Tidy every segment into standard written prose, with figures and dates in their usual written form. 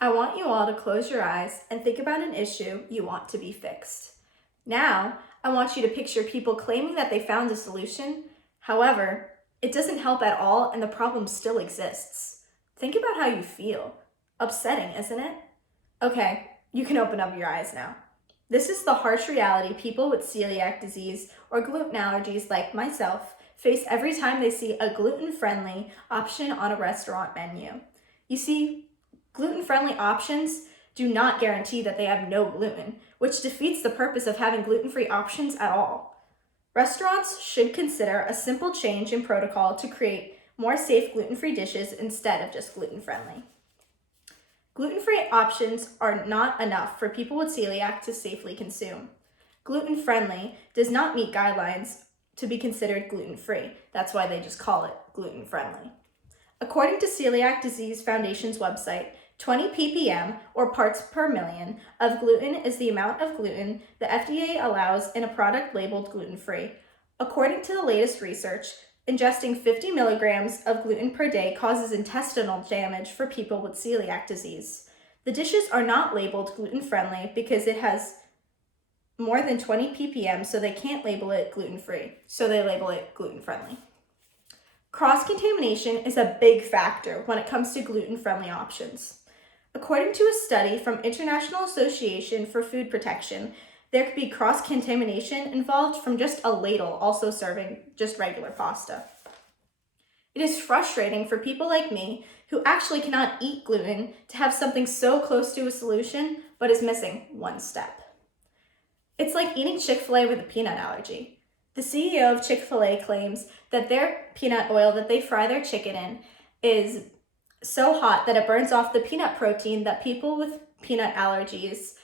I want you all to close your eyes and think about an issue you want to be fixed. Now, I want you to picture people claiming that they found a solution. However, it doesn't help at all and the problem still exists. Think about how you feel. Upsetting, isn't it? Okay, you can open up your eyes now. This is the harsh reality people with celiac disease or gluten allergies like myself face every time they see a gluten-friendly option on a restaurant menu. You see, gluten-friendly options do not guarantee that they have no gluten, which defeats the purpose of having gluten-free options at all. Restaurants should consider a simple change in protocol to create more safe gluten-free dishes instead of just gluten-friendly. Gluten-free options are not enough for people with celiac to safely consume. Gluten-friendly does not meet guidelines to be considered gluten-free. That's why they just call it gluten-friendly. According to Celiac Disease Foundation's website, 20 ppm, or parts per million, of gluten is the amount of gluten the FDA allows in a product labeled gluten-free. According to the latest research, ingesting 50 milligrams of gluten per day causes intestinal damage for people with celiac disease. The dishes are not labeled gluten-friendly because it has more than 20 ppm, so they can't label it gluten-free, so they label it gluten-friendly. Cross-contamination is a big factor when it comes to gluten-friendly options. According to a study from International Association for Food Protection, there could be cross-contamination involved from just a ladle also serving just regular pasta. It is frustrating for people like me who actually cannot eat gluten to have something so close to a solution but is missing one step. It's like eating Chick-fil-A with a peanut allergy. The CEO of Chick-fil-A claims that their peanut oil that they fry their chicken in is so hot that it burns off the peanut protein that people with peanut allergies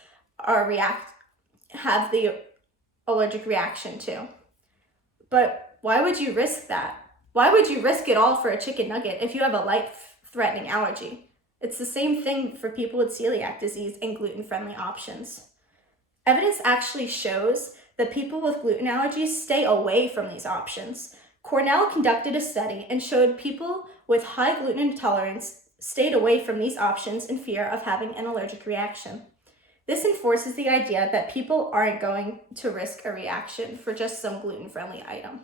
have the allergic reaction to. But why would you risk that? Why would you risk it all for a chicken nugget if you have a life-threatening allergy? It's the same thing for people with celiac disease and gluten-friendly options. Evidence actually shows that people with gluten allergies stay away from these options. Cornell conducted a study and showed people with high gluten intolerance stayed away from these options in fear of having an allergic reaction. This enforces the idea that people aren't going to risk a reaction for just some gluten-friendly item.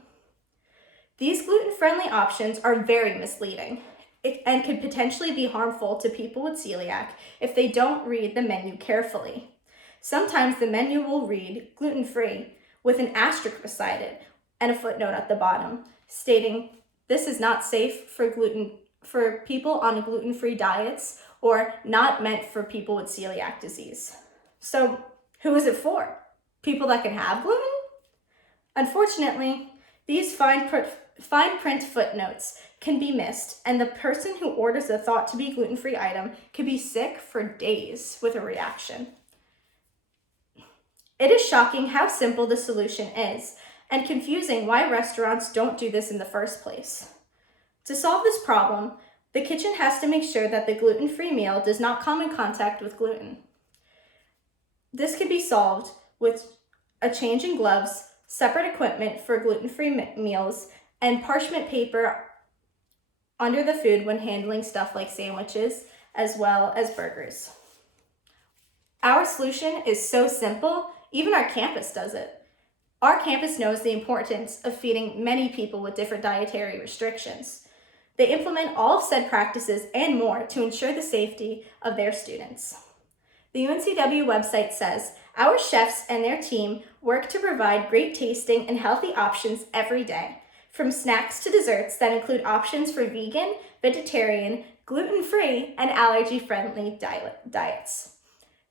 These gluten-friendly options are very misleading and could potentially be harmful to people with celiac if they don't read the menu carefully. Sometimes the menu will read gluten-free with an asterisk beside it and a footnote at the bottom stating this is not safe for people on gluten-free diets or not meant for people with celiac disease. So who is it for? People that can have gluten? Unfortunately, these fine print footnotes can be missed, and the person who orders a thought to be gluten-free item could be sick for days with a reaction. It is shocking how simple the solution is, and confusing why restaurants don't do this in the first place. To solve this problem, the kitchen has to make sure that the gluten-free meal does not come in contact with gluten. This can be solved with a change in gloves, separate equipment for gluten-free meals, and parchment paper under the food when handling stuff like sandwiches, as well as burgers. Our solution is so simple, even our campus does it. Our campus knows the importance of feeding many people with different dietary restrictions. They implement all of said practices and more to ensure the safety of their students. The UNCW website says, our chefs and their team work to provide great tasting and healthy options every day, from snacks to desserts that include options for vegan, vegetarian, gluten-free, and allergy-friendly diets.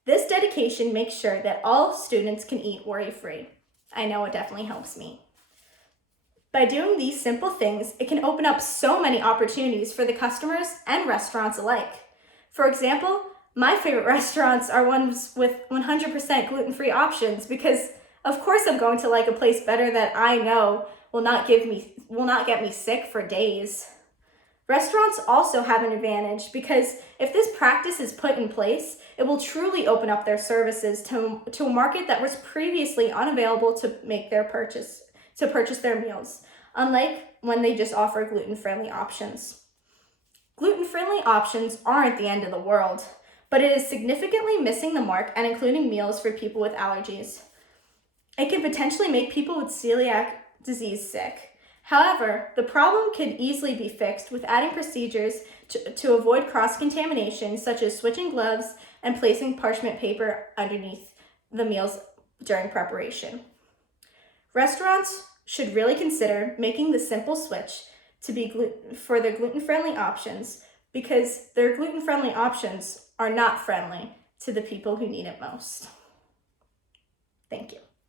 This dedication makes sure that all students can eat worry-free. I know it definitely helps me. By doing these simple things, it can open up so many opportunities for the customers and restaurants alike. For example, my favorite restaurants are ones with 100% gluten-free options because of course I'm going to like a place better that I know will not get me sick for days. Restaurants also have an advantage because if this practice is put in place, it will truly open up their services to a market that was previously unavailable to purchase their meals, unlike when they just offer gluten-friendly options. Gluten-friendly options aren't the end of the world, but it is significantly missing the mark and including meals for people with allergies. It can potentially make people with celiac disease sick. However, the problem can easily be fixed with adding procedures to avoid cross-contamination, such as switching gloves and placing parchment paper underneath the meals during preparation. Restaurants should really consider making the simple switch to be for their gluten-friendly options, because their gluten-friendly options are not friendly to the people who need it most. Thank you.